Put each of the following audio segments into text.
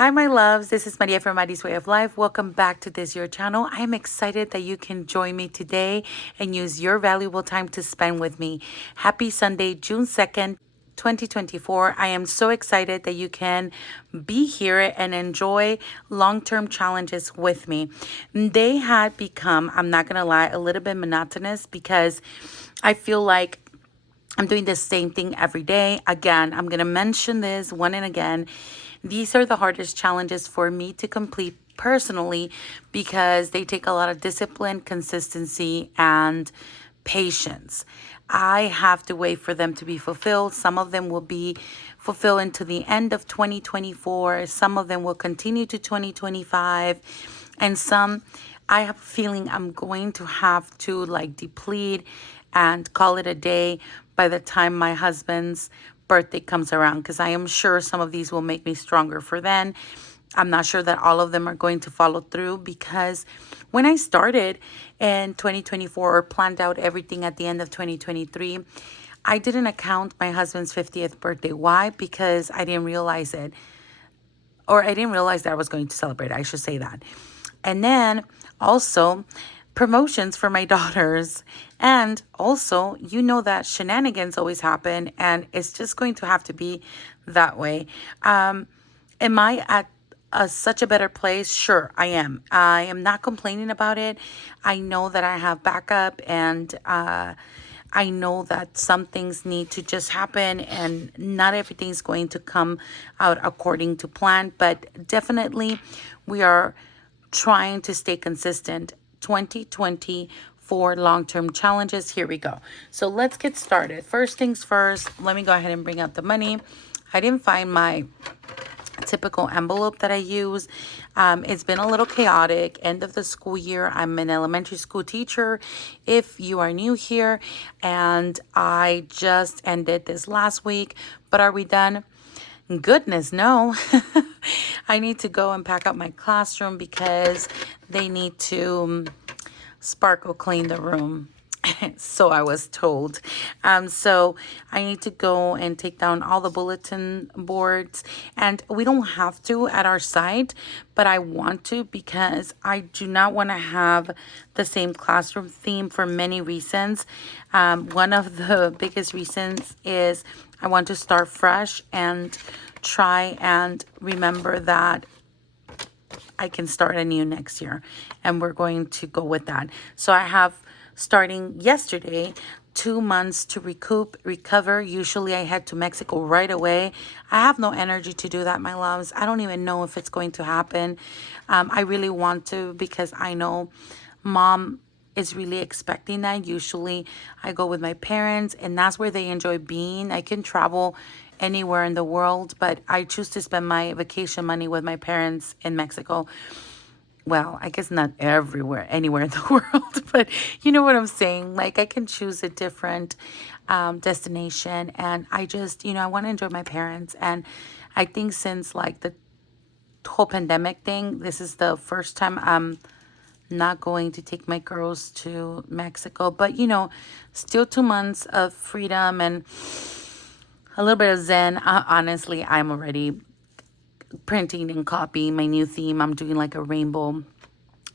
Hi, my loves. This is Maria from Mari's Way of Life. Welcome back to this your channel. I am excited that you can join me today and use your valuable time to spend with me. Happy Sunday, June 2nd, 2024. I am so excited that you can be here and enjoy long-term challenges with me. They had become, I'm not going to lie, a little bit monotonous because I feel like I'm doing the same thing every day. Again, I'm going to mention this one and again. These are the hardest challenges for me to complete personally because they take a lot of discipline, consistency, and patience. I have to wait for them to be fulfilled. Some of them will be fulfilled until the end of 2024. Some of them will continue to 2025. And some, I have a feeling I'm going to have to like deplete and call it a day by the time my husband's birthday comes around, because I am sure some of these will make me stronger for then. I'm not sure that all of them are going to follow through, because when I started in 2024 or planned out everything at the end of 2023, I didn't account my husband's 50th birthday. Why? Because I didn't realize it, or I didn't realize that I was going to celebrate. I should say that. And then also promotions for my daughters. And also, you know that shenanigans always happen, and it's just going to have to be that way. Am I at such a better place? Sure, I am. I am not complaining about it. I know that I have backup, and I know that some things need to just happen, and not everything's going to come out according to plan, but definitely we are trying to stay consistent. 2024 long-term challenges. Here we go. So let's get started. First things first, let me go ahead and bring out the money. I didn't find my typical envelope that I use. It's been a little chaotic. End of the school year. I'm an elementary school teacher, if you are new here, and I just ended this last week. But are we done? Goodness, no. I need to go and pack up my classroom because they need to sparkle clean the room. So I was told. So I need to go and take down all the bulletin boards, and we don't have to at our site, but I want to because I do not want to have the same classroom theme for many reasons. One of the biggest reasons is I want to start fresh and try and remember that I can start anew next year, and we're going to go with that. So I have, starting yesterday, 2 months to recover. Usually I head to Mexico right away. I have no energy to do that, my loves. I don't even know if it's going to happen. I really want to, because I know mom is really expecting that. Usually I go with my parents, and that's where they enjoy being. I can travel anywhere in the world, but I choose to spend my vacation money with my parents in Mexico. Well, I guess not everywhere, anywhere in the world, but you know what I'm saying? Like, I can choose a different destination, and I just, I want to enjoy my parents. And I think since like the whole pandemic thing, this is the first time I'm not going to take my girls to Mexico. But, still 2 months of freedom and a little bit of zen. Honestly, I'm already printing and copying my new theme. I'm doing like a rainbow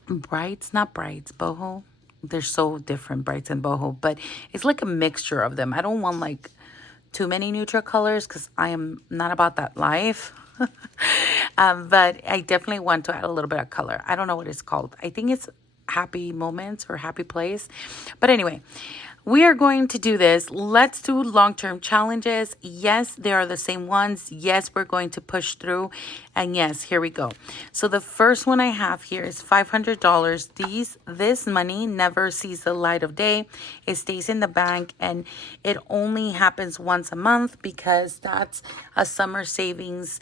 brights, not brights, boho. They're so different, brights and boho, but it's like a mixture of them. I don't want like too many neutral colors because I am not about that life. But I definitely want to add a little bit of color. I don't know what it's called. I think it's happy moments or happy place. But anyway, we are going to do this. Let's do long-term challenges. Yes, they are the same ones. Yes, we're going to push through. And yes, here we go. So the first one I have here is $500. This money never sees the light of day. It stays in the bank, and it only happens once a month because that's a summer savings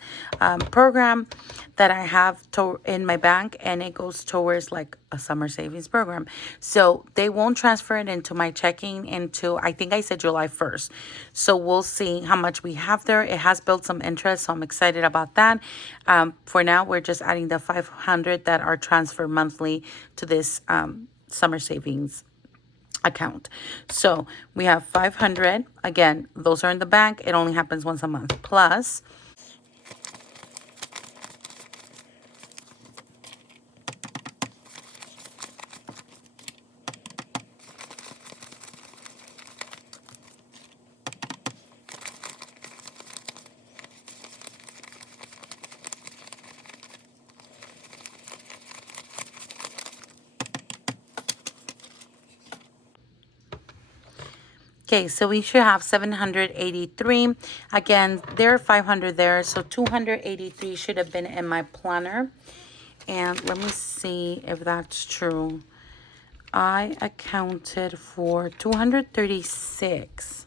program that I have in my bank, and it goes towards like a summer savings program. So they won't transfer it into my checking until, I think I said July 1st. So we'll see how much we have there. It has built some interest, so I'm excited about that. For now, we're just adding the 500 that are transferred monthly to this summer savings account. So we have 500. Again, those are in the bank. It only happens once a month. Plus Okay, so we should have 783. Again, there are 500 there, so 283 should have been in my planner. And let me see if that's true. I accounted for 236.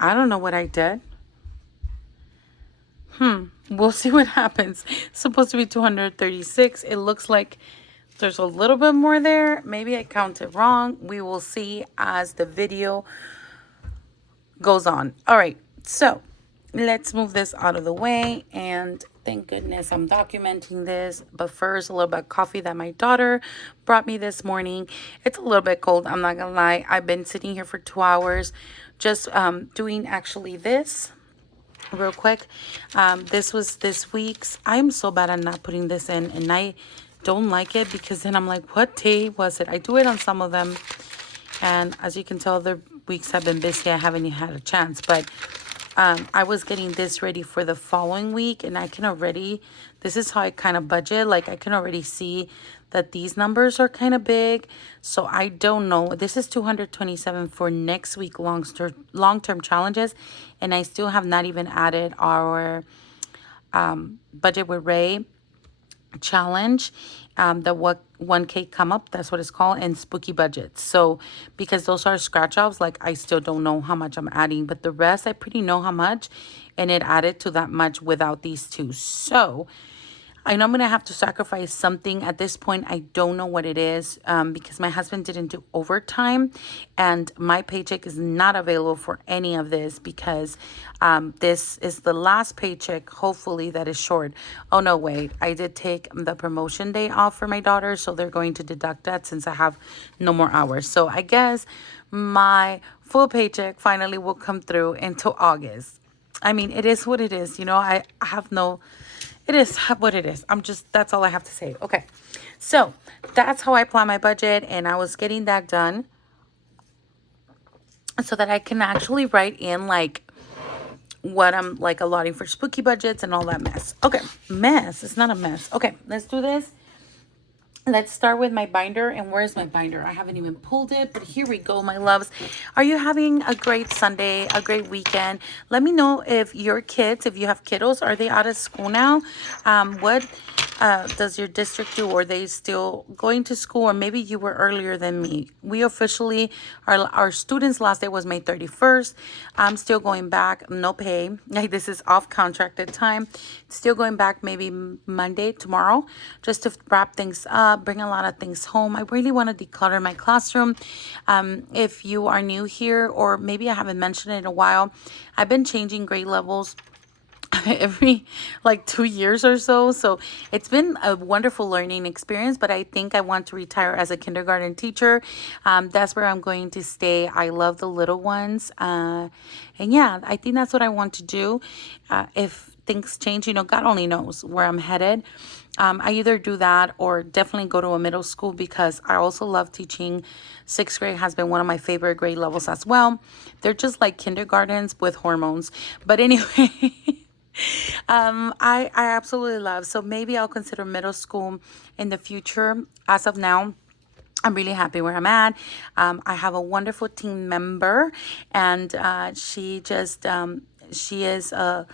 I don't know what I did. We'll see what happens. It's supposed to be 236. It looks like there's a little bit more there. Maybe I counted wrong. We will see as the video goes on. All right, so let's move this out of the way. And thank goodness I'm documenting this. But first, a little bit of coffee that my daughter brought me this morning. It's a little bit cold, I'm not gonna lie. I've been sitting here for 2 hours just doing actually this real quick. This was this week's. I'm so bad at not putting this in, and I don't like it because then I'm like, what day was it? I do it on some of them, and as you can tell, the weeks have been busy. I haven't even had a chance, but I was getting this ready for the following week, and I can already, this is how I kind of budget. Like, I can already see that these numbers are kind of big. So I don't know. This is 227 for next week long-term challenges, and I still have not even added our budget with Ray challenge, the what 1K come up, that's what it's called, and spooky budgets. So because those are scratch offs, like I still don't know how much I'm adding, but the rest I pretty know how much, and it added to that much without these two. So I know I'm going to have to sacrifice something. At this point, I don't know what it is, because my husband didn't do overtime, and my paycheck is not available for any of this because this is the last paycheck, hopefully, that is short. Oh, no, wait. I did take the promotion day off for my daughter, so they're going to deduct that since I have no more hours. So I guess my full paycheck finally will come through until August. I mean, it is what it is. You know, I have no... It is what it is. That's all I have to say. Okay. So that's how I plan my budget, and I was getting that done so that I can actually write in like what I'm like allotting for spooky budgets and all that mess. Okay. Mess. It's not a mess. Okay. Let's do this. Let's start with my binder. And where's my binder? I haven't even pulled it, but here we go, my loves. Are you having a great Sunday, a great weekend? Let me know if your kids, if you have kiddos, are they out of school now? What does your district do? Are they still going to school? Or maybe you were earlier than me. We officially, our students' last day was May 31st. I'm still going back, no pay. Like, this is off contracted time. Still going back maybe Monday, tomorrow, just to wrap things up, bring a lot of things home. I really want to declutter my classroom. If you are new here, or maybe I haven't mentioned it in a while, I've been changing grade levels every like 2 years or so. So it's been a wonderful learning experience, but I think I want to retire as a kindergarten teacher. That's where I'm going to stay. I love the little ones. And yeah, I think that's what I want to do. If things change, you know, God only knows where I'm headed. I either do that or definitely go to a middle school, because I also love teaching. 6th grade has been one of my favorite grade levels as well. They're just like kindergartens with hormones. But anyway, I absolutely love. So maybe I'll consider middle school in the future. As of now, I'm really happy where I'm at. I have a wonderful team member, and she is a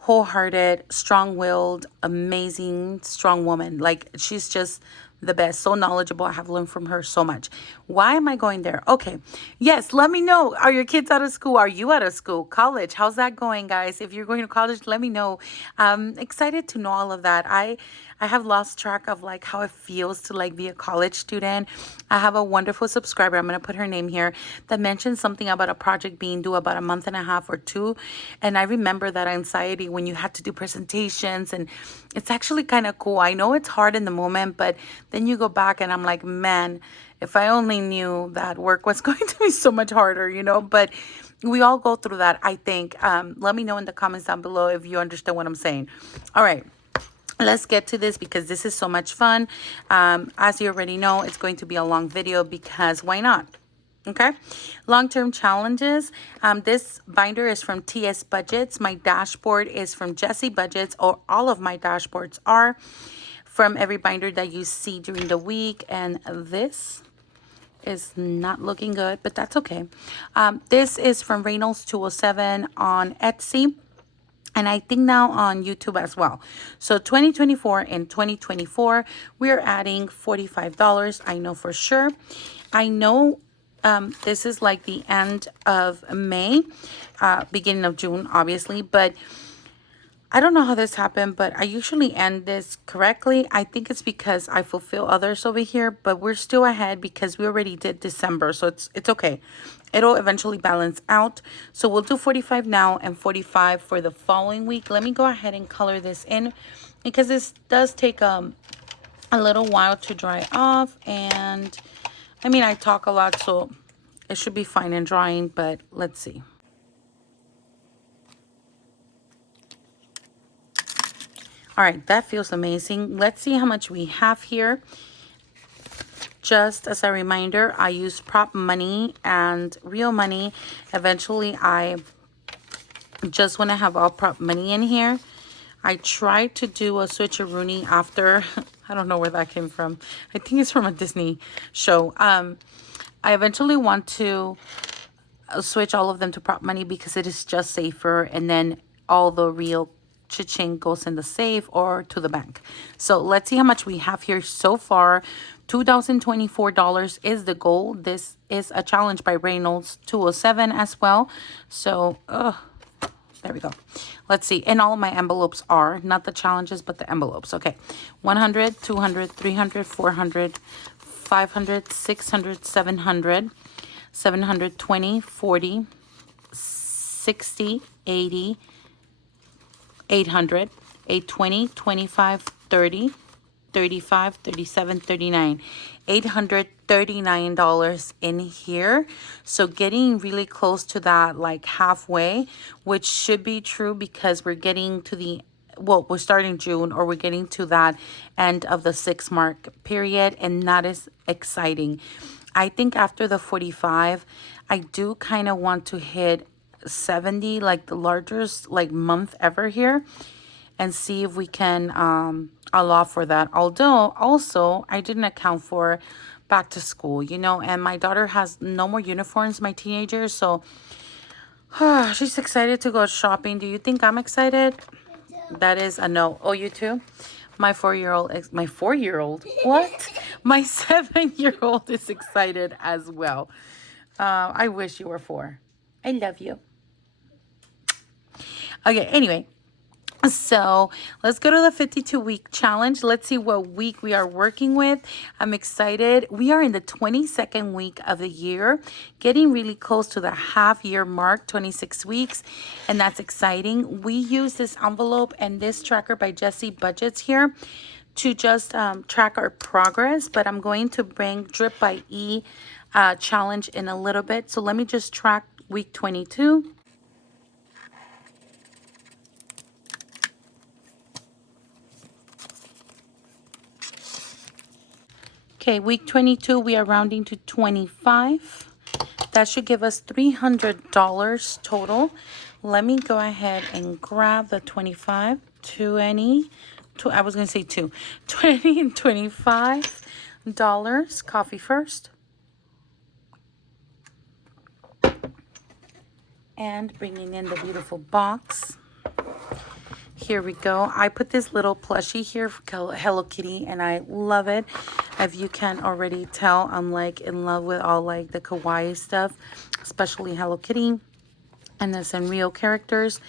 wholehearted, strong-willed, amazing, strong woman. Like, she's just the best, so knowledgeable. I have learned from her so much. Why am I going there? Okay, yes, let me know. Are your kids out of school? Are you out of school? College, how's that going, guys? If you're going to college, let me know. I'm excited to know all of that. I have lost track of like how it feels to like be a college student. I have a wonderful subscriber, I'm going to put her name here, that mentioned something about a project being due about a month and a half or 2. And I remember that anxiety when you had to do presentations, and it's actually kind of cool. I know it's hard in the moment, but then you go back and I'm like, man, if I only knew that work was going to be so much harder, you know, but we all go through that, I think. Let me know in the comments down below if you understand what I'm saying. All right. Let's get to this because this is so much fun. As you already know, it's going to be a long video because why not? Okay. Long-term challenges. This binder is from TS Budgets. My dashboard is from Jessie Budgets, or all of my dashboards are from every binder that you see during the week. And this is not looking good, but that's okay. This is from Reynolds 207 on Etsy. And I think now on YouTube as well. So 2024 and 2024, we're adding $45. I know for sure. I know this is like the end of May, beginning of June, obviously. But I don't know how this happened, but I usually end this correctly. I think it's because I fulfill others over here, but we're still ahead because we already did December. So it's okay. It'll eventually balance out. So we'll do 45 now and 45 for the following week. Let me go ahead and color this in because this does take a little while to dry off. And I mean, I talk a lot, so it should be fine in drying, but let's see. All right, that feels amazing. Let's see how much we have here. Just as a reminder, I use prop money and real money. Eventually, I just want to have all prop money in here. I tried to do a switcheroony after, I don't know where that came from. I think it's from a Disney show. I eventually want to switch all of them to prop money because it is just safer, and then all the real cha-ching goes in the safe or to the bank. So let's see how much we have here so far. $2,024 is the goal. This is a challenge by Reynolds 207 as well. So there we go. Let's see. And all of my envelopes are not the challenges but the envelopes. Okay, 100, 200, 300, 400, 500, 600, 700, 720, 40, 60, 80, 800, 820, 25, 30, 35, 37, 39, $839 in here. So getting really close to that, like halfway, which should be true because we're getting to the, well, we're starting June, or we're getting to that end of the 6-month period, and that is exciting. I think after the 45, I do kind of want to hit 70, like the largest like month ever here, and see if we can allow for that. Although also I didn't account for back to school, you know, and my daughter has no more uniforms, my teenager, so she's excited to go shopping. Do you think I'm excited? That is a no. Oh, you too? My 4-year-old, what? My 7-year-old is excited as well. I wish you were 4. I love you. Okay, anyway, so let's go to the 52-week challenge. Let's see what week we are working with. I'm excited. We are in the 22nd week of the year, getting really close to the half-year mark, 26 weeks, and that's exciting. We use this envelope and this tracker by Jessie Budgets here to just track our progress, but I'm going to bring Drip by E challenge in a little bit. So let me just track week 22. Okay, week 22, we are rounding to 25. That should give us $300 total. Let me go ahead and grab the 25, 20, I was going to say 2, 20 and $25. Coffee first. And bringing in the beautiful box. Here we go. I put this little plushie here for Hello Kitty, and I love it. If you can't already tell, I'm like in love with all like the kawaii stuff, especially Hello Kitty and the Sanrio characters.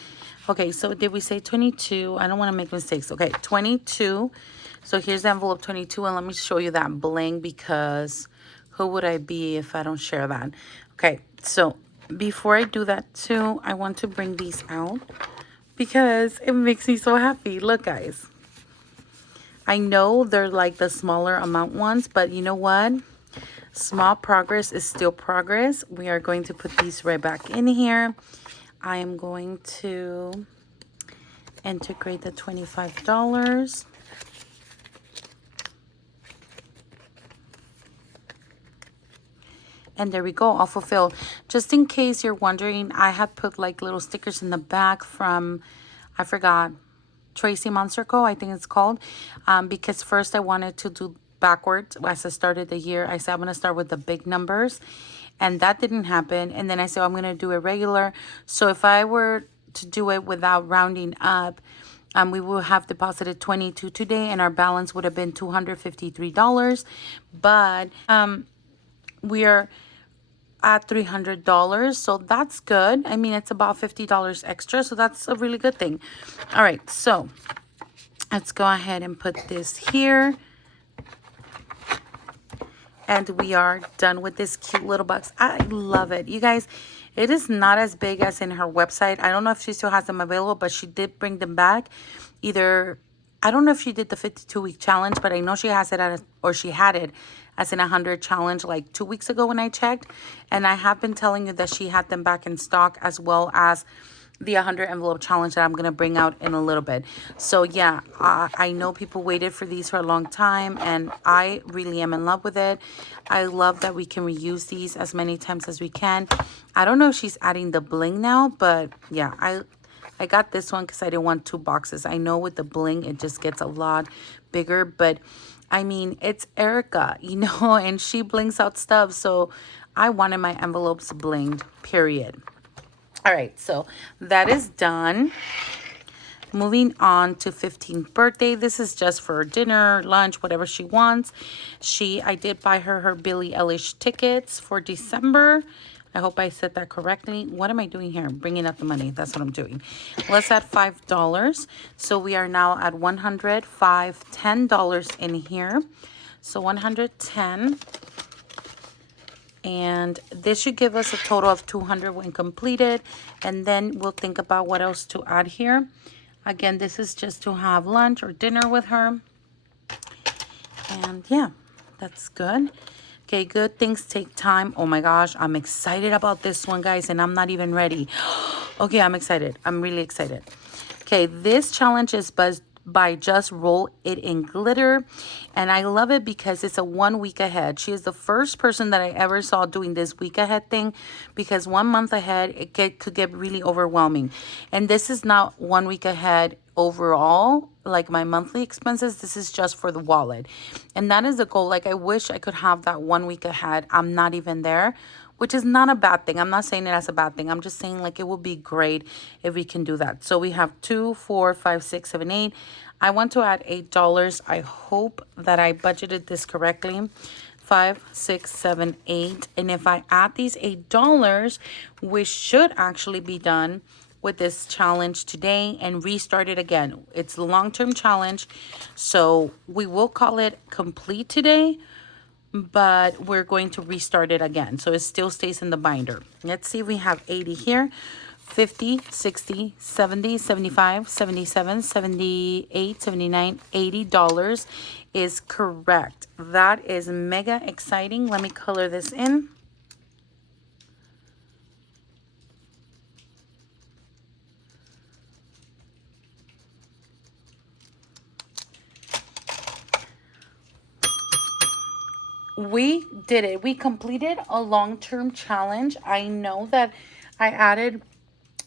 Okay, so did we say 22? I don't want to make mistakes. Okay, 22. So here's the envelope 22, and let me show you that bling because who would I be if I don't share that? Okay, so before I do that too, I want to bring these out because it makes me so happy. Look, guys. I know they're like the smaller amount ones, but you know what? Small progress is still progress. We are going to put these right back in here. I am going to integrate the $25. And there we go, all fulfilled. Just in case you're wondering, I had put like little stickers in the back from, I forgot, Tracy Monster Co., I think it's called, because first I wanted to do backwards. As I started the year, I said I'm going to start with the big numbers, and that didn't happen. And then I said I'm going to do it regular. So if I were to do it without rounding up, we will have deposited 22 today, and our balance would have been $253. But we are at $300, so that's good. I mean, it's about $50 extra, so that's a really good thing. All right, so let's go ahead and put this here. And we are done with this cute little box. I love it. You guys, it is not as big as in her website. I don't know if she still has them available, but she did bring them back. Either, I don't know if she did the 52-week challenge, but I know she has it at, or she had it as in 100 challenge like 2 weeks ago when I checked. And I have been telling you that she had them back in stock, as well as the 100 envelope challenge that I'm going to bring out in a little bit. So yeah, I know people waited for these for a long time, and I really am in love with it. I love that we can reuse these as many times as we can. I don't know if she's adding the bling now, but yeah, I got this one because I didn't want 2 boxes. I know with the bling, it just gets a lot bigger, but I mean, it's Erica, you know, and she blings out stuff. So I wanted my envelopes blinged, period. All right, so that is done. Moving on to 15th birthday. This is just for dinner, lunch, whatever she wants. I did buy her Billie Eilish tickets for December. I hope I said that correctly. What am I doing here? Bringing up the money. That's what I'm doing. Let's add $5. So we are now at $105, $10 in here. So 110. And this should give us a total of 200 when completed. And then we'll think about what else to add here. Again, this is just to have lunch or dinner with her. And yeah, that's good. Okay, good things take time. Oh my gosh, I'm excited about this one, guys, and I'm not even ready. Okay, I'm excited. I'm really excited. Okay, this challenge is by Just Roll It in Glitter, and I love it because it's a 1 week ahead. She is the first person that I ever saw doing this week ahead thing, because 1 month ahead could get really overwhelming, and this is not 1 week ahead overall, like my monthly expenses. This is just for the wallet, and that is the goal. Like, I wish I could have that 1 week ahead. I'm not even there, which is not a bad thing. I'm not saying it as a bad thing. I'm just saying, like, it would be great if we can do that. So we have 2, 4, 5, 6, 7, 8. I want to add $8. I hope that I budgeted this correctly. 5, 6, 7, 8. And if I add these $8, we should actually be done with this challenge today and restart it again. It's a long-term challenge, so we will call it complete today, but we're going to restart it again, so it still stays in the binder. Let's see, we have 80 here. 50, 60, 70, 75, 77, 78, 79, $80 is correct. That is mega exciting. Let me color this in. We did it. We completed a long-term challenge. I know that I added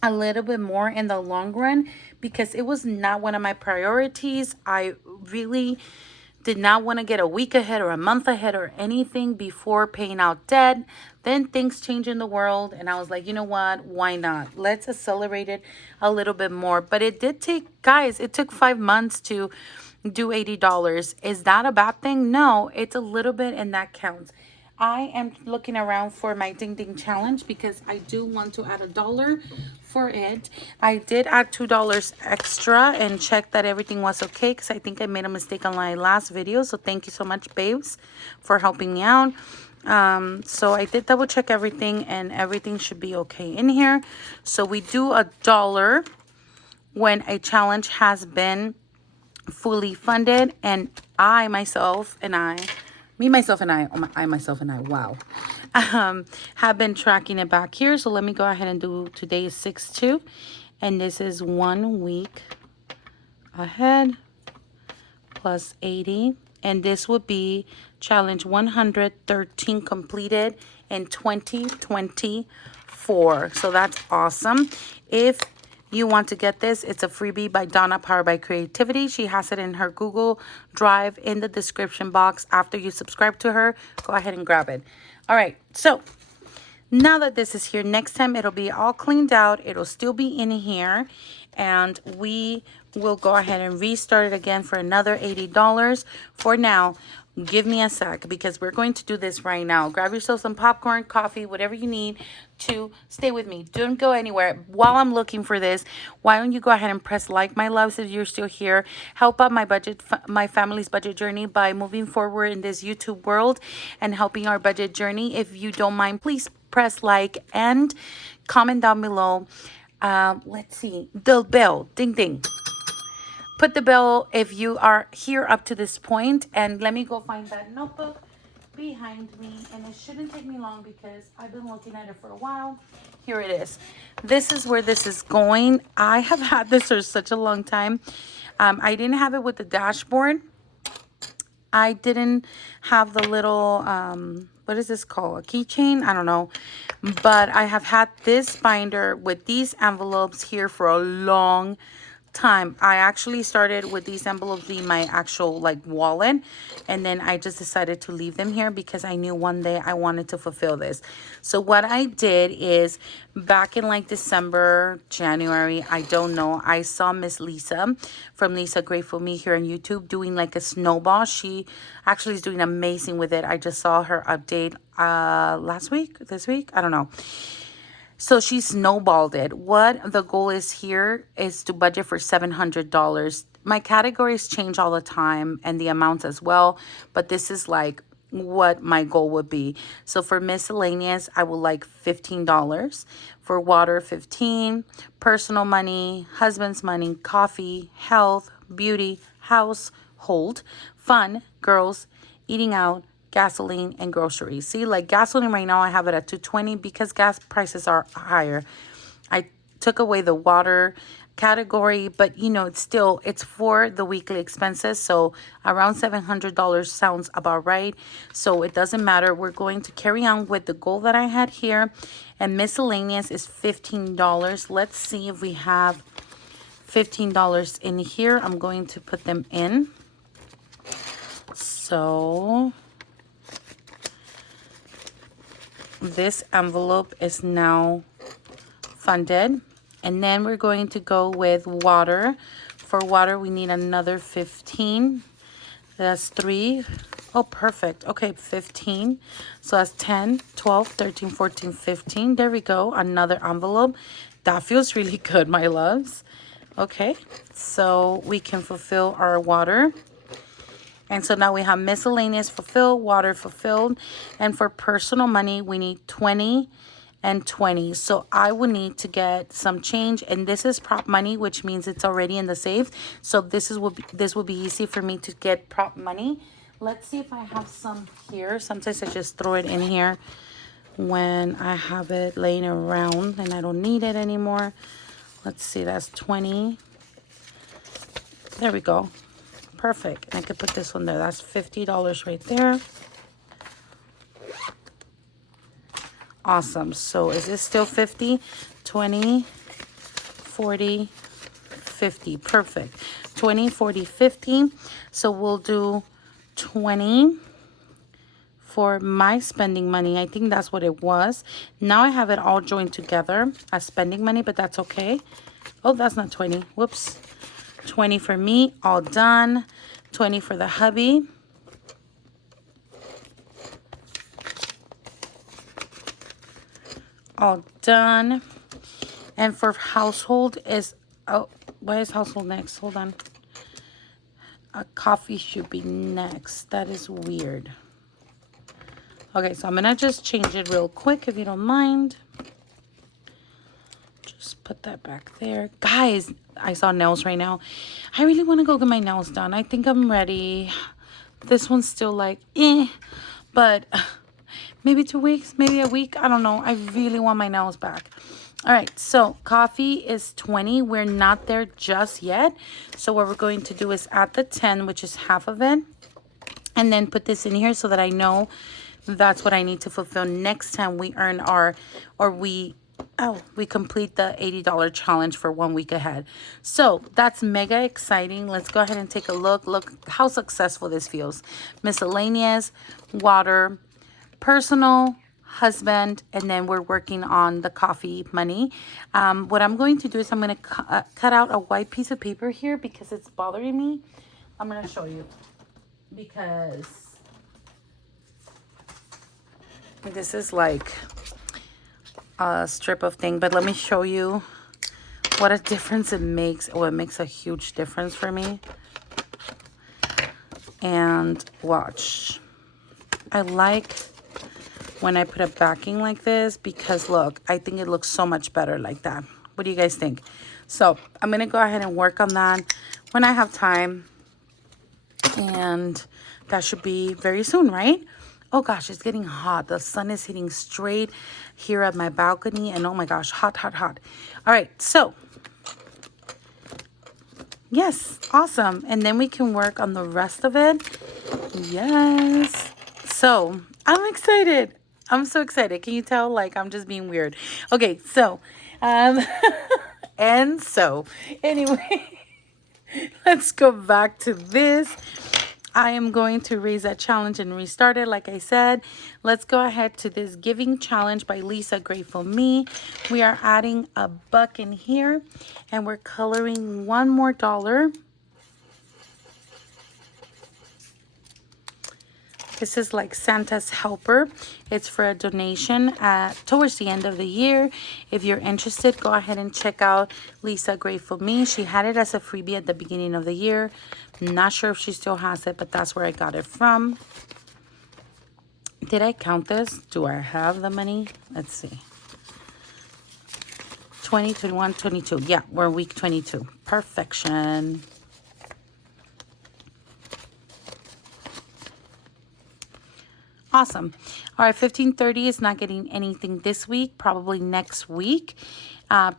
a little bit more in the long run because it was not one of my priorities. I really did not want to get a week ahead or a month ahead or anything before paying out debt. Then things change in the world, and I was like, you know what? Why not? Let's accelerate it a little bit more. But it did take, guys, it took 5 months to do $80. Is that a bad thing? No, it's a little bit, and that counts. I am looking around for my Ding Ding challenge because I do want to add $1 for it. I did add $2 extra and check that everything was okay, because I think I made a mistake on my last video. So thank you so much, babes, for helping me out. So I did double check everything, and everything should be okay in here. So we do $1 when a challenge has been fully funded, and I myself and I, wow, have been tracking it back here. So let me go ahead and do, today is 6/2, and this is 1 week ahead plus 80, and this would be challenge 113 completed in 2024. So that's awesome. If you want to get this. It's a freebie by Donna, powered by creativity. She has it in her Google Drive in the description box. After you subscribe to her, go ahead and grab it. All right, so now that this is here, next time it'll be all cleaned out. It'll still be in here, and we will go ahead and restart it again for another $80. For now, give me a sec, because we're going to do this right now. Grab yourself some popcorn, coffee, whatever you need to stay with me. Don't go anywhere. While I'm looking for this, why don't you go ahead and press like, my loves, if you're still here. Help out my budget, my family's budget journey by moving forward in this YouTube world and helping our budget journey. If you don't mind, please press like and comment down below. Let's see, the bell, ding ding. Put the bell if you are here up to this point. And let me go find that notebook behind me, and it shouldn't take me long because I've been looking at it for a while. Here it is. This is where this is going. I have had this for such a long time. I didn't have it with the dashboard. I didn't have the little what is this called, a keychain? I don't know, but I have had this binder with these envelopes here for a long time. I actually started with these envelopes in my actual like wallet, and then I just decided to leave them here because I knew one day I wanted to fulfill this. So what I did is, back in like December, January, I don't know, I saw Miss Lisa from Lisa Grateful Me here on YouTube doing like a snowball. She actually is doing amazing with it. I just saw her update this week, I don't know. So she snowballed it. What the goal is here is to budget for $700. My categories change all the time, and the amounts as well, but this is like what my goal would be. So for miscellaneous, I would like $15. For water, $15. Personal money, husband's money, coffee, health, beauty, household, fun, girls, eating out, gasoline, and groceries. See, like gasoline right now I have it at $2.20 because gas prices are higher. I took away the water category, but you know, it's for the weekly expenses, so around $700 sounds about right. So it doesn't matter. We're going to carry on with the goal that I had here, and miscellaneous is $15. Let's see if we have $15 in here. I'm going to put them in. So this envelope is now funded, and then we're going to go with water. For water, we need another 15. That's 3. Oh, perfect. Okay, 15. So that's 10, 12, 13, 14, 15. There we go. Another envelope. That feels really good, my loves. Okay, so we can fulfill our water. And so now we have miscellaneous fulfilled, water fulfilled. And for personal money, we need 20 and 20. So I would need to get some change. And this is prop money, which means it's already in the safe. So this will be easy for me to get prop money. Let's see if I have some here. Sometimes I just throw it in here when I have it laying around and I don't need it anymore. Let's see, that's 20. There we go. Perfect. And I could put this one there. That's $50 right there. Awesome. So is this still 50? 20, 40, 50. Perfect. 20, 40, 50. So we'll do 20 for my spending money. I think that's what it was. Now I have it all joined together as spending money, but that's okay. Oh, that's not 20. Whoops. 20 for me, all done. 20 for the hubby. All done. And for household is, oh, why is household next? Hold on. A coffee should be next. That is weird. Okay, so I'm gonna just change it real quick if you don't mind. Just put that back there. Guys, I saw nails right now. I really want to go get my nails done. I think I'm ready. This one's still like, but maybe 2 weeks, maybe a week. I don't know. I really want my nails back. All right, so coffee is 20. We're not there just yet. So what we're going to do is add the 10, which is half of it, and then put this in here so that I know that's what I need to fulfill next time we earn our, or we oh, we complete the $80 challenge for 1 week ahead. So that's mega exciting. Let's go ahead and take a look. Look how successful this feels. Miscellaneous, water, personal, husband, and then we're working on the coffee money. What I'm going to do is I'm going to cut out a white piece of paper here because it's bothering me. I'm going to show you because this is like a strip of thing, but let me show you what a difference it makes. Oh, it makes a huge difference for me. And watch. I like when I put a backing like this because look, I think it looks so much better like that. What do you guys think? So I'm going to go ahead and work on that when I have time. And that should be very soon, right? Oh gosh, it's getting hot. The sun is hitting straight here at my balcony. And oh my gosh, hot, hot, hot. All right, so yes, awesome. And then we can work on the rest of it. Yes. So I'm excited. I'm so excited. Can you tell? Like, I'm just being weird. Okay, so, and so, anyway, let's go back to this. I am going to raise that challenge and restart it. Like I said, let's go ahead to this giving challenge by Lisa Grateful Me. We are adding a buck in here and we're coloring one more dollar. This is like Santa's helper. It's for a donation towards the end of the year. If you're interested, go ahead and check out Lisa Grateful Me. She had it as a freebie at the beginning of the year. Not sure if she still has it, but that's where I got it from. Did I count this? Do I have the money? Let's see. 20, 21, 22. Yeah, we're week 22. Perfection. Awesome. All right, 1530 is not getting anything this week, probably next week.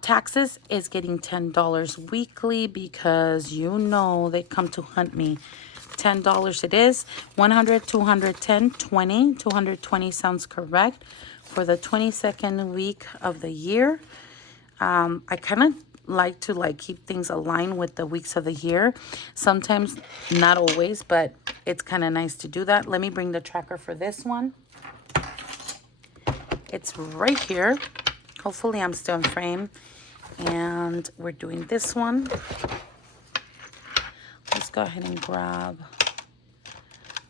Taxes is getting $10 weekly because you know they come to hunt me. $10 it is. 100, 210, 20. 220 sounds correct for the 22nd week of the year. I kind of like to keep things aligned with the weeks of the year. Sometimes, not always, but it's kind of nice to do that. Let me bring the tracker for this one. It's right here. Hopefully I'm still in frame. And we're doing this one. Let's go ahead and grab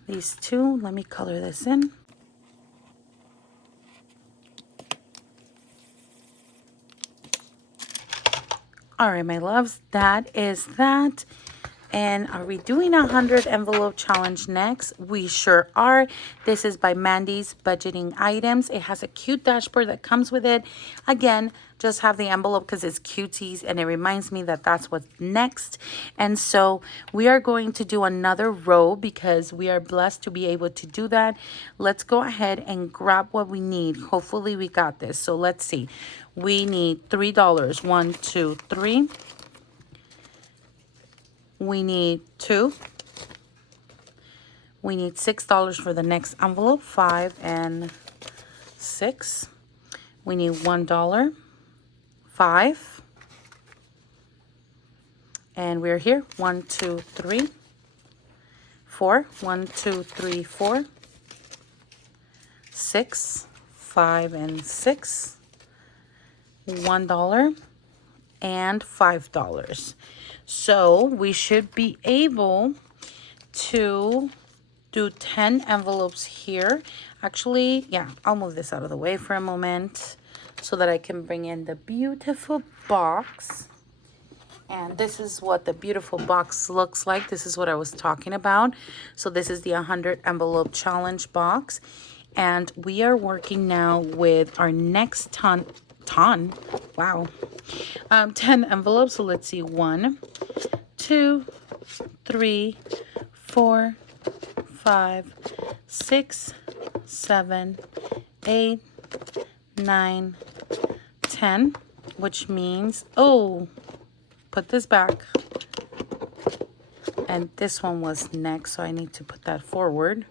these two. Let me color this in. All right, my loves, that is that. And are we doing a 100 envelope challenge next? We sure are. This is by Mandy's Budgeting Items. It has a cute dashboard that comes with it. Again, just have the envelope because it's cuties and it reminds me that that's what's next. And so we are going to do another row because we are blessed to be able to do that. Let's go ahead and grab what we need. Hopefully we got this. So let's see. We need $3. 1, 2, 3. We need 2. We need $6 for the next envelope. 5 and 6. We need $1. 5. And we're here. 1, 2, 3, 4. 1, 2, 3, 4. 6. 5 and 6. $1 and $5. So we should be able to do 10 envelopes here. Actually, yeah, I'll move this out of the way for a moment so that I can bring in the beautiful box. And this is what the beautiful box looks like. This is what I was talking about. So this is the 100 envelope challenge box. And we are working now with our next ton. Wow. 10 envelopes. So let's see. 1, 2, 3, 4, 5, 6, 7, 8, 9, 10, which means, oh, put this back. And this one was next, so I need to put that forward.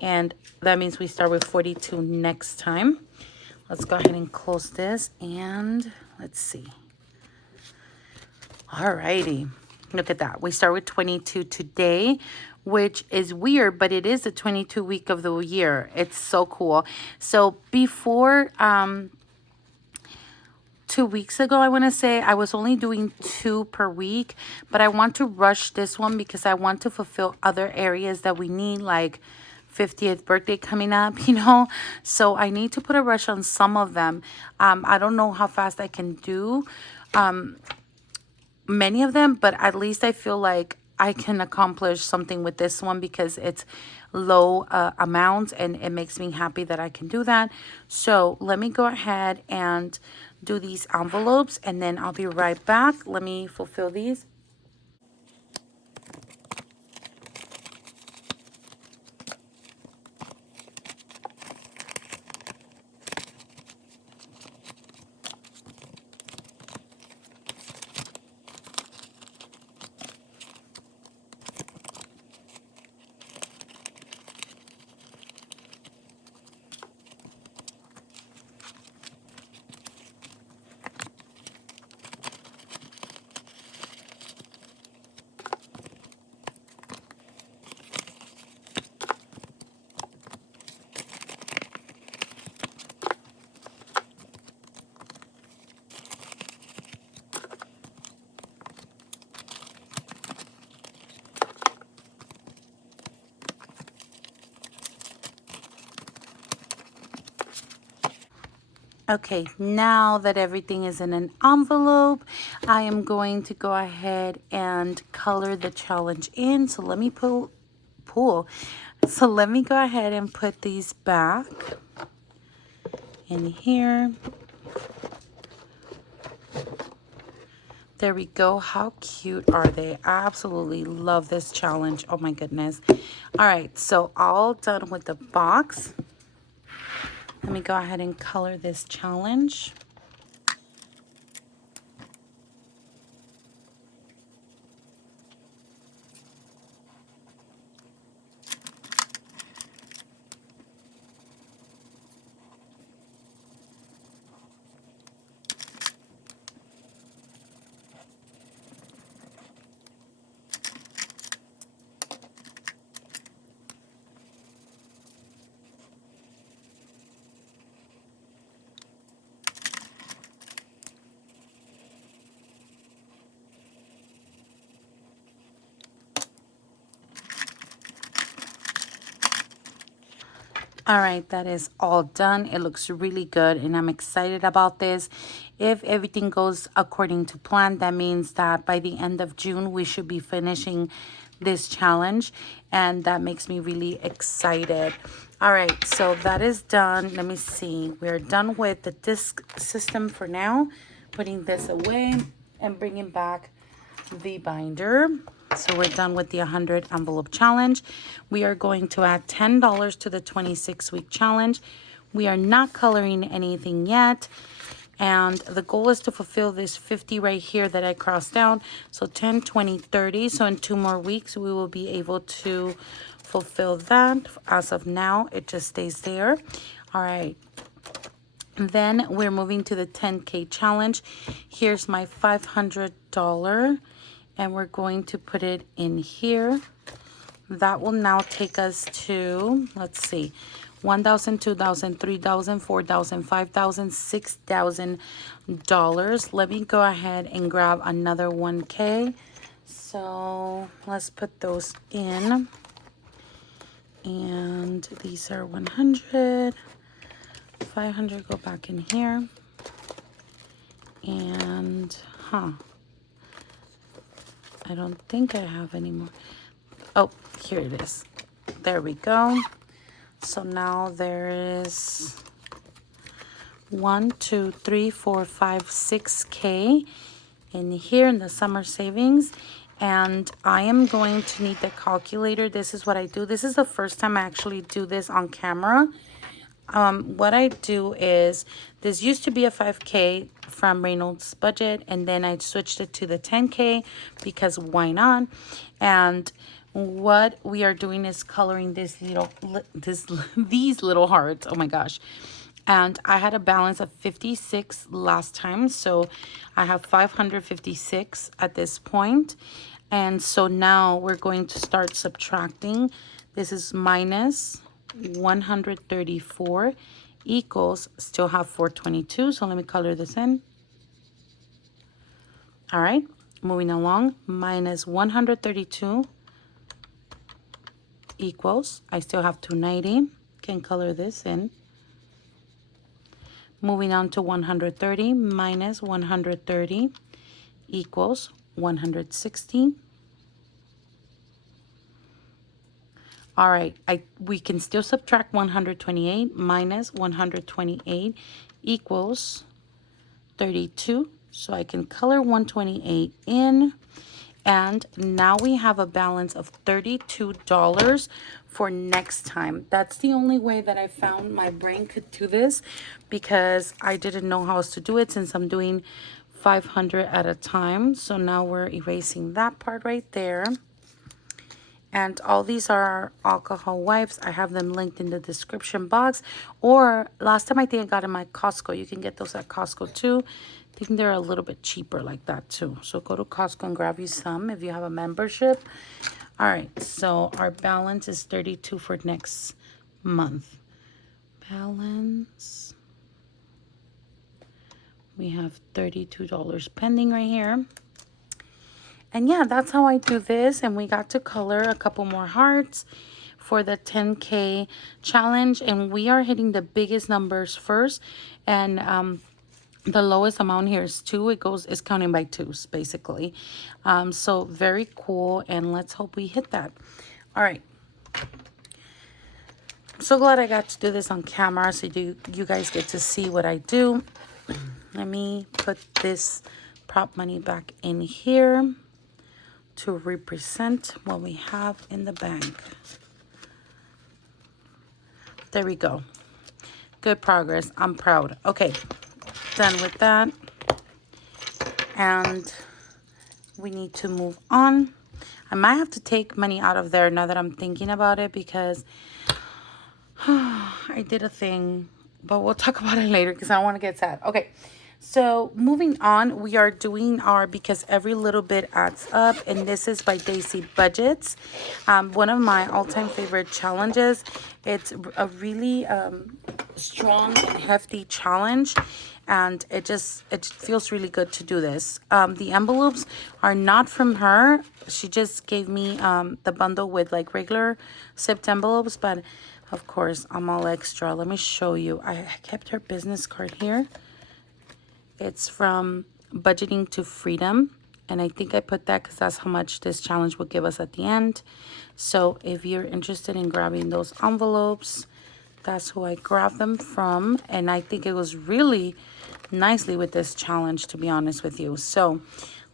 And that means we start with 42 next time. Let's go ahead and close this and let's see. Alrighty, look at that. We start with 22 today, which is weird, but it is the 22 week of the year. It's so cool. So before 2 weeks ago, I want to say, I was only doing 2 per week, but I want to rush this one because I want to fulfill other areas that we need, like 50th birthday coming up, you know. So I need to put a rush on some of them. I don't know how fast I can do many of them, but at least I feel like I can accomplish something with this one because it's low amounts, and it makes me happy that I can do that. So let me go ahead and do these envelopes, and then I'll be right back. Let me fulfill these. Okay, now that everything is in an envelope, I am going to go ahead and color the challenge in. So let me pull. So let me go ahead and put these back in here. There we go. How cute are they? I absolutely love this challenge. Oh my goodness. All right, so all done with the box. Let me go ahead and color this challenge. All right, that is all done. It looks really good, and I'm excited about this. If everything goes according to plan, that means that by the end of June, we should be finishing this challenge, and that makes me really excited. All right, so that is done. Let me see. We're done with the disc system for now. Putting this away and bringing back the binder. So we're done with the 100 envelope challenge. We are going to add $10 to the 26-week challenge. We are not coloring anything yet. And the goal is to fulfill this 50 right here that I crossed out. So 10, 20, 30. So in 2 more weeks, we will be able to fulfill that. As of now, it just stays there. All right. Then we're moving to the 10K challenge. Here's my $500. And we're going to put it in here. That will now take us to, let's see, $1,000, $2,000, $3,000, $4,000, $5,000, $6,000. Let me go ahead and grab another 1K. So let's put those in. And these are 100. 500 go back in here. And, I don't think I have any more. Oh, here it is. There we go. So now there is 1, 2, 3, 4, 5, 6K in here in the summer savings. And I am going to need the calculator. This is what I do. This is the first time I actually do this on camera. What I do is, this used to be a 5K from Reynolds budget, and then I switched it to the 10K because why not? And what we are doing is coloring this little these little hearts. Oh my gosh. And I had a balance of 56 last time, so I have 556 at this point. And so now we're going to start subtracting. This is minus 134 equals, still have 422. So let me color this in. All right, moving along, minus 132 equals, I still have 290. Can color this in. Moving on to 130 minus 130 equals 160. All right, we can still subtract 128 minus 128 equals 32. So I can color 128 in. And now we have a balance of $32 for next time. That's the only way that I found my brain could do this, because I didn't know how else to do it since I'm doing 500 at a time. So now we're erasing that part right there. And all these are alcohol wipes. I have them linked in the description box. Or last time I think I got them at Costco. You can get those at Costco too. I think they're a little bit cheaper like that too. So go to Costco and grab you some if you have a membership. All right, so our balance is 32 for next month. Balance. We have $32 pending right here. And yeah, that's how I do this. And we got to color a couple more hearts for the 10K challenge. And we are hitting the biggest numbers first. And the lowest amount here is 2. It's counting by 2s, basically. So very cool. And let's hope we hit that. All right. I'm so glad I got to do this on camera so you guys get to see what I do. Let me put this prop money back in here to represent what we have in the bank. There we go. Good progress. I'm proud. Okay, done with that. And we need to move on. I might have to take money out of there now that I'm thinking about it, because I did a thing, but we'll talk about it later because I don't want to get sad. Okay. So moving on, we are doing our Because Every Little Bit Adds Up, and this is by Daisy Budgets. One of my all-time favorite challenges. It's a really strong and hefty challenge, and it feels really good to do this. The envelopes are not from her. She just gave me the bundle with like regular zipped envelopes, but of course I'm all extra. Let me show you. I kept her business card here. It's from Budgeting to Freedom. And I think I put that because that's how much this challenge will give us at the end. So if you're interested in grabbing those envelopes, that's who I grabbed them from. And I think it was really nicely with this challenge, to be honest with you. So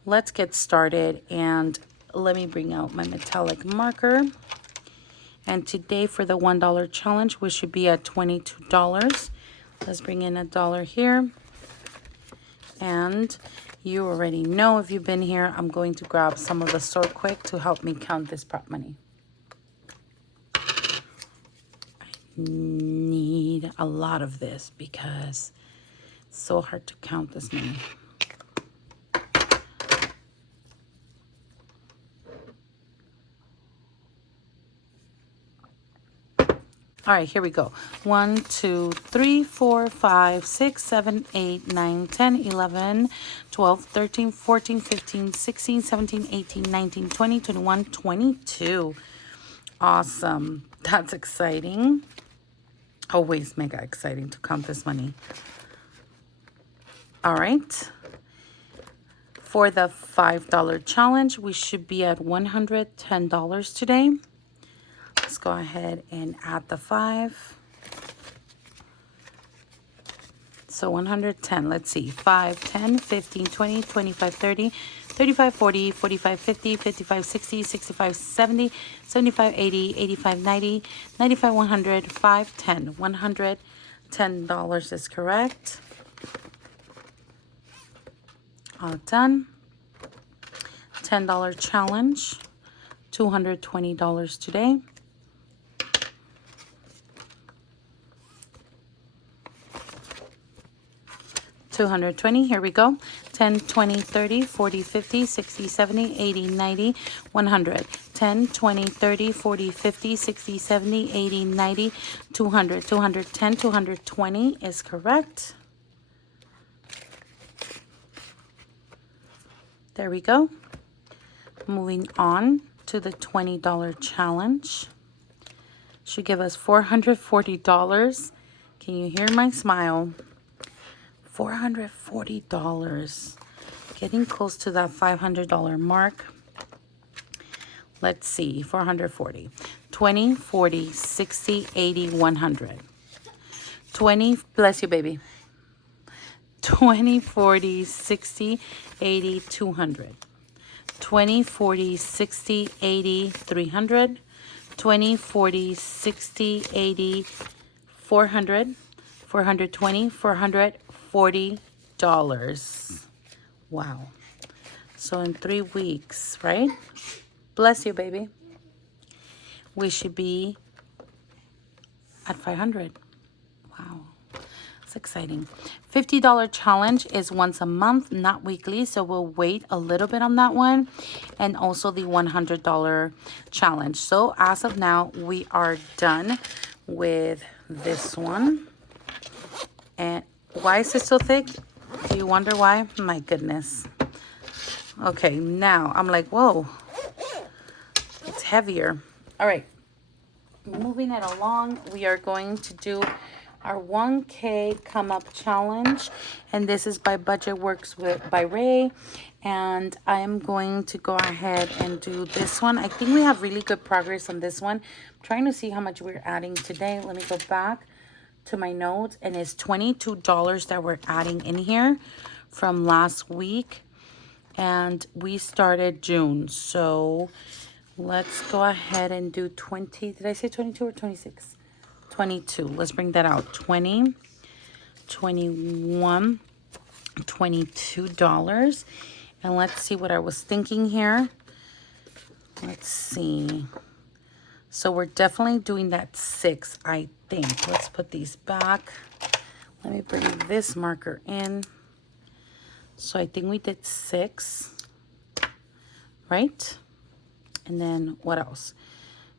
let's get started. And let me bring out my metallic marker. And today for the $1 challenge, we should be at $22. Let's bring in $1 here. And you already know, if you've been here, I'm going to grab some of the store quick to help me count this prop money. I need a lot of this because it's so hard to count this money. All right, here we go. 1, 2, 3, 4, 5, 6, 7, 8, 9, 10, 11, 12, 13, 14, 15, 16, 17, 18, 19, 20, 21, 22. Awesome. That's exciting. Always mega exciting to count this money. All right. For the $5 challenge, we should be at $110 today. Let's go ahead and add the 5. So 110, let's see, 5, 10, 15, 20, 25, 30, 35, 40, 45, 50, 55, 60, 65, 70, 75, 80, 85, 90, 95, 100, 5, 10. $110 is correct. All done. $10 challenge, $220 today. 220. Here we go. 10, 20, 30, 40, 50, 60, 70, 80, 90, 100. 10, 20, 30, 40, 50, 60, 70, 80, 90, 200. 210, 220 is correct. There we go. Moving on to the $20 challenge. Should give us $440. Can you hear my smile? $440. Getting close to that $500 mark. Let's see, 440. 20, 40, 60, 80, 100. 20, bless you, baby. 20, 40, 60, 80, 200. 20, 40, 60, 80, 300. 20, 40, 60, 80, 400. 420, $440. Wow. So in 3 weeks, right? Bless you, baby. We should be at 500. Wow. It's exciting. $50 challenge is once a month, not weekly. So we'll wait a little bit on that one. And also the $100 challenge. So as of now, we are done with this one. And why is it so thick? Do you wonder why? My goodness. Okay, now I'm like, whoa. It's heavier. All right. Moving it along, we are going to do our 1K come up challenge, and this is by Budget Works by Ray, and I am going to go ahead and do this one. I think we have really good progress on this one. I'm trying to see how much we're adding today. Let me go back to my notes, and it's $22 that we're adding in here from last week, and we started June. So let's go ahead and do 20. Did I say 22 or 26? 22. Let's bring that out. 20, 21, $22. And let's see what I was thinking here. Let's see. So we're definitely doing that 6, I think. Let's put these back. Let me bring this marker in. So I think we did 6, right? And then what else?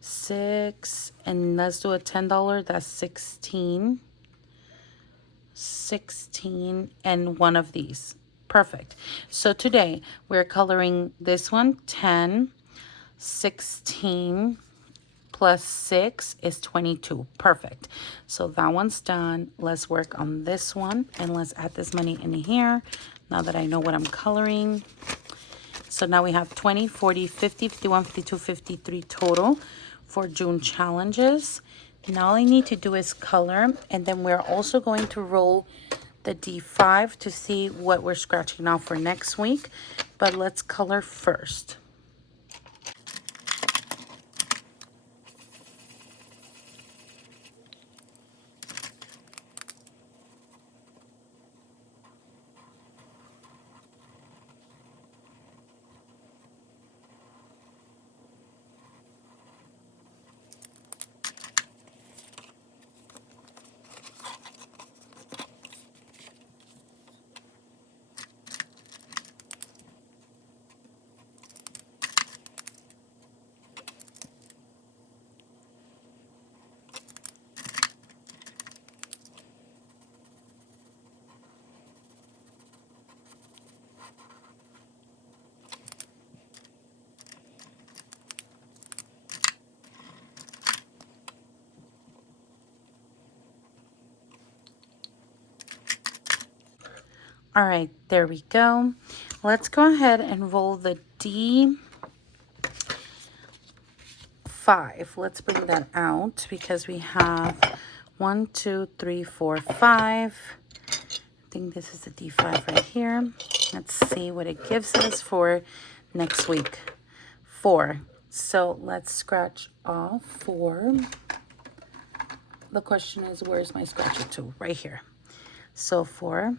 6, and let's do a $10. That's 16. 16 and one of these. Perfect. So today we're coloring this one 10, 16 plus 6 is 22. Perfect. So that one's done. Let's work on this one, and let's add this money in here now that I know what I'm coloring. So now we have 20, 40, 50, 51, 52, 53 total for June challenges. Now all I need to do is color, and then we're also going to roll the D5 to see what we're scratching off for next week. But let's color first. All right, there we go. Let's go ahead and roll the D5. Let's bring that out because we have 1, 2, 3, 4, 5. I think this is the D5 right here. Let's see what it gives us for next week. 4. So let's scratch off 4. The question is, where's my scratcher tool? Right here. So 4.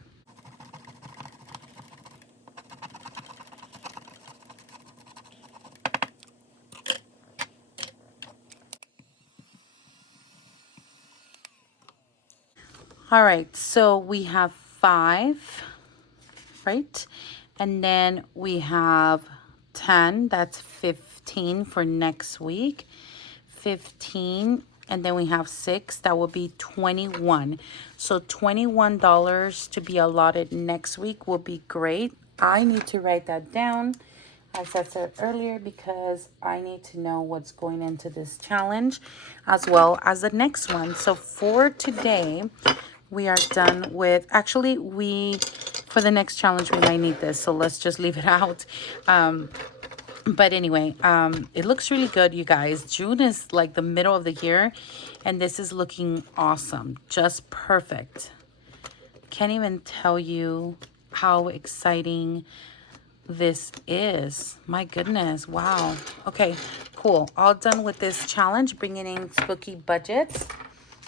All right, so we have 5, right? And then we have 10, that's 15 for next week. 15, and then we have 6, that will be 21. So $21 to be allotted next week will be great. I need to write that down, as I said earlier, because I need to know what's going into this challenge as well as the next one. So for today, we are done with, actually, for the next challenge, we might need this, so let's just leave it out. But anyway, it looks really good, you guys. June is like the middle of the year, and this is looking awesome. Just perfect. Can't even tell you how exciting this is. My goodness. Wow. Okay, cool. All done with this challenge, bringing in spooky budgets.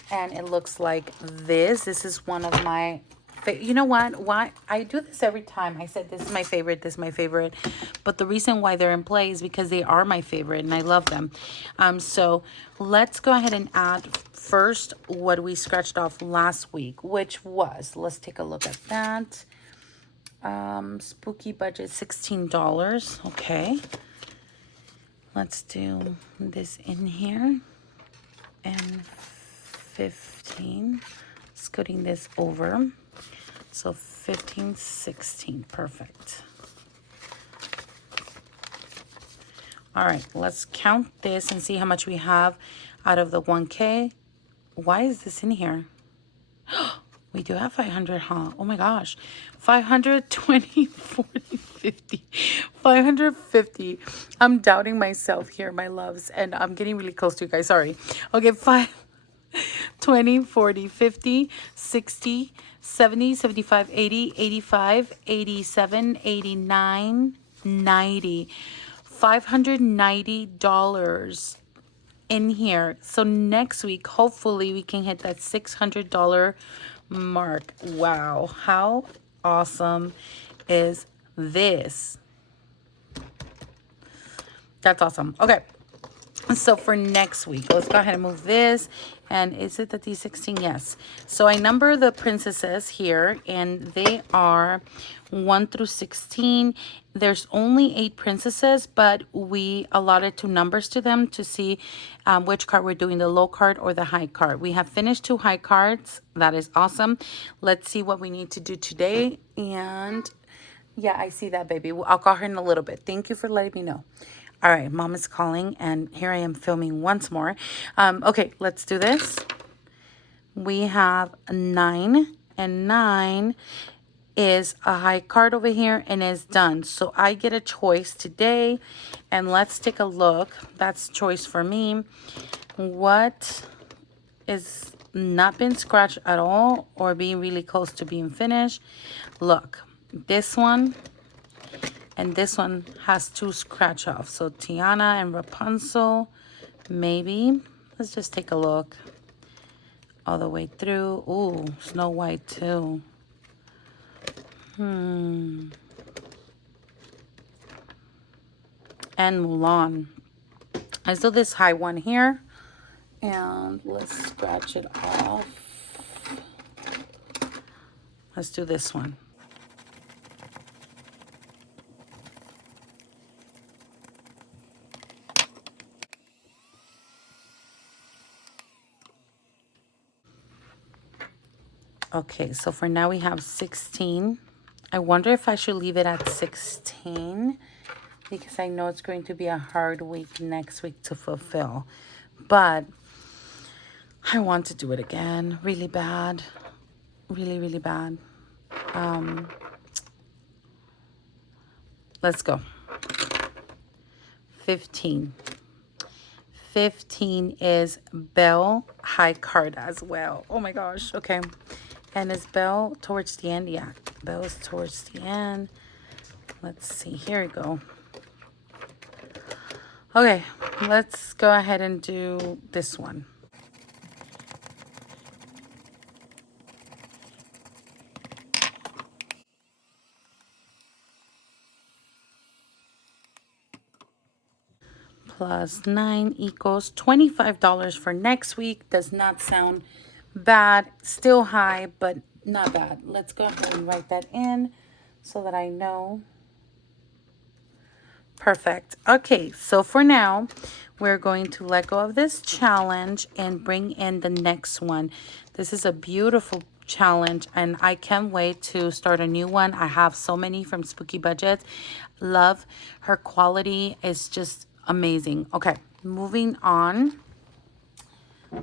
And it looks like this. This is one of my... You know what? Why I do this every time. I said this is my favorite, this is my favorite. But the reason why they're in play is because they are my favorite and I love them. So let's go ahead and add first what we scratched off last week, which was, let's take a look at that. Spooky budget, $16. Okay. Let's do this in here. And 15. Scooting this over. So 15, 16, perfect. All right, let's count this and see how much we have out of the 1K. Why is this in here? We do have 500, huh? Oh my gosh. 520, 40, 50, 550. I'm doubting myself here, my loves, and I'm getting really close to you guys. Sorry. Okay, 20, 40, 50, 60, 70, 75, 80, 85, 87, 89, 90. $590 in here. So next week, hopefully we can hit that $600 mark. Wow. How awesome is this? That's awesome. Okay. So for next week, let's go ahead and move this. And is it the D16? Yes. So I number the princesses here, and they are 1 through 16. There's only 8 princesses, but we allotted 2 numbers to them to see which card we're doing, the low card or the high card. We have finished 2 high cards. That is awesome. Let's see what we need to do today. And yeah, I see that, baby. I'll call her in a little bit. Thank you for letting me know. All right, mom is calling, and here I am filming once more. Okay, let's do this. We have 9, and 9 is a high card over here and is done. So I get a choice today, and let's take a look. That's choice for me. What is not been scratched at all or being really close to being finished? Look, this one and this one has 2 scratch off. So Tiana and Rapunzel, maybe. Let's just take a look all the way through. Ooh, Snow White too. And Mulan. Let's do this high one here. And let's scratch it off. Let's do this one. Okay, so for now we have 16. I wonder if I should leave it at 16 because I know it's going to be a hard week next week to fulfill. But I want to do it again really bad. Really, really bad. Let's go. 15. 15 is Belle high card as well. Oh my gosh. Okay. And is Belle towards the end? Yeah, Belle is towards the end. Let's see. Here we go. Okay, let's go ahead and do this one. Plus 9 equals $25 for next week. Does not sound bad. Still high, but Not bad. Let's go ahead and write that in so that I know. Perfect. Okay, so for now, we're going to let go of this challenge and bring in the next one. This is a beautiful challenge, and I can't wait to start a new one. I have so many from Spooky Budget. Love her quality is just amazing. Okay, moving on.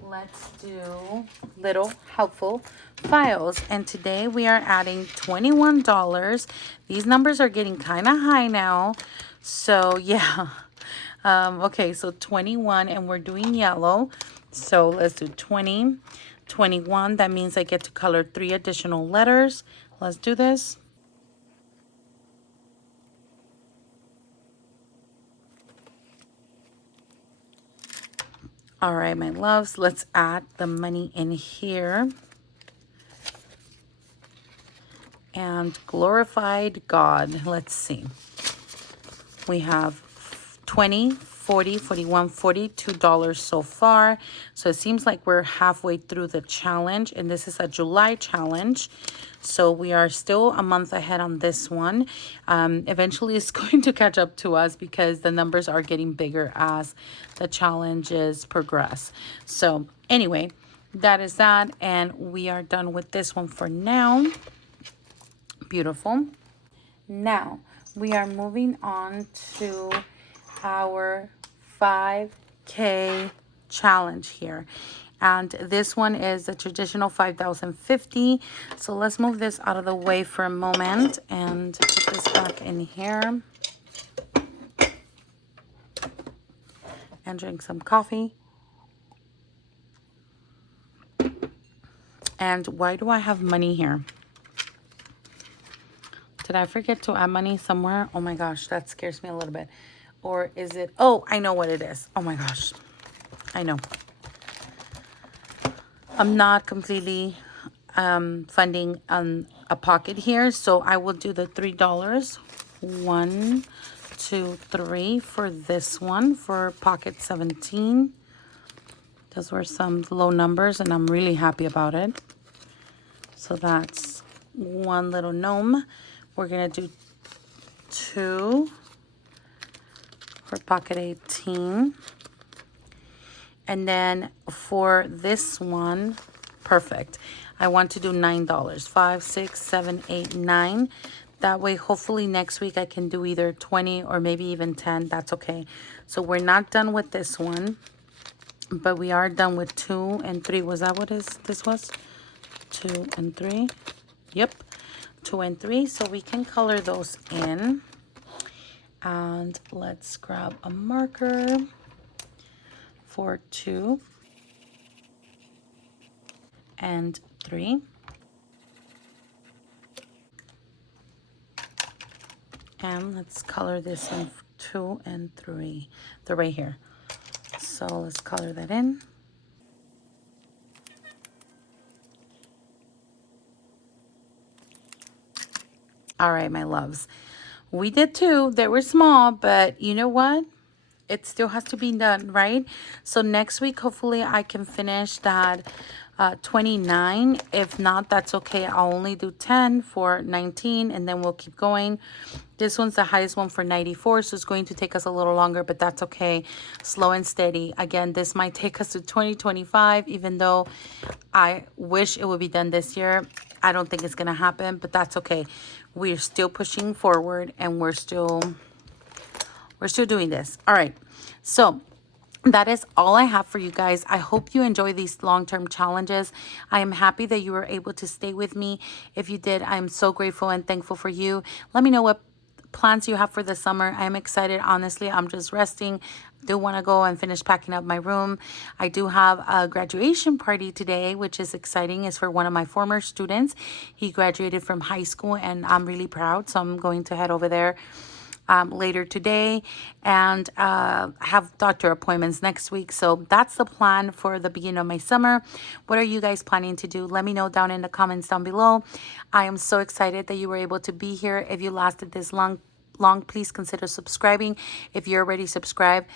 Let's do little helpful files, and today we are adding $21. These numbers are getting kind of high now, so yeah. Okay, so 21, and we're doing yellow, so let's do 20, 21. That means I get to color 3 additional letters. Let's do this. All right, my loves, let's add the money in here. And glorified God. Let's see. We have 20, 40, 41, $42 so far. So it seems like we're halfway through the challenge, and this is a July challenge. So we are still a month ahead on this one. Eventually it's going to catch up to us because the numbers are getting bigger as the challenges progress. So anyway, that is that, and we are done with this one for now. Beautiful. Now we are moving on to our 5K challenge here, and this one is the traditional 5,050. So let's move this out of the way for a moment and put this back in here and drink some coffee. And why do I have money here? Did I forget to add money somewhere? Oh my gosh, that scares me a little bit. Or is it? Oh, I know what it is. Oh my gosh. I know. I'm not completely funding a pocket here. So I will do the $3. 1, 2, 3 for this one for pocket 17. Those were some low numbers and I'm really happy about it. So that's one little gnome. We're going to do 2 for pocket 18. And then for this one, perfect. I want to do $9. 5, 6, 7, 8, 9. That way, hopefully next week I can do either 20 or maybe even 10. That's okay. So we're not done with this one, but we are done with 2 and 3. Was that what this was? 2 and 3. Yep. 2 and 3, so we can color those in. And let's grab a marker for 2 and 3. And let's color this in 2 and 3. They're right here. So let's color that in. All right, my loves. We did 2. They were small, but you know what? It still has to be done, right? So next week, hopefully I can finish that 29. If not, that's okay. I'll only do 10 for 19, and then we'll keep going. This one's the highest one for 94, so it's going to take us a little longer, but that's okay. Slow and steady. Again, this might take us to 2025, even though I wish it would be done this year. I don't think it's going to happen, but that's okay. We're still pushing forward, and we're still doing this. All right. So that is all I have for you guys. I hope you enjoy these long-term challenges. I am happy that you were able to stay with me. If you did, I'm so grateful and thankful for you. Let me know what plans you have for the summer. I'm excited. Honestly, I'm just resting. Do want to go and finish packing up my room. I do have a graduation party today, which is exciting. It's for one of my former students. He graduated from high school, and I'm really proud. So I'm going to head over there later today, and have doctor appointments next week. So that's the plan for the beginning of my summer. What are you guys planning to do? Let me know down in the comments down below. I am so excited that you were able to be here. If you lasted this long, please consider subscribing if you're already subscribed.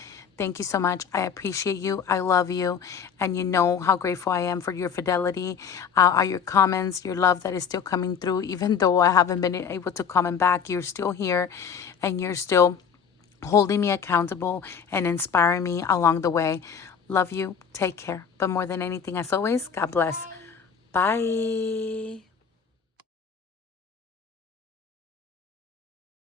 Thank you so much. I appreciate you. I love you. And you know how grateful I am for your fidelity, your comments, your love that is still coming through. Even though I haven't been able to comment back, you're still here and you're still holding me accountable and inspiring me along the way. Love you. Take care. But more than anything, as always, God bless. Bye.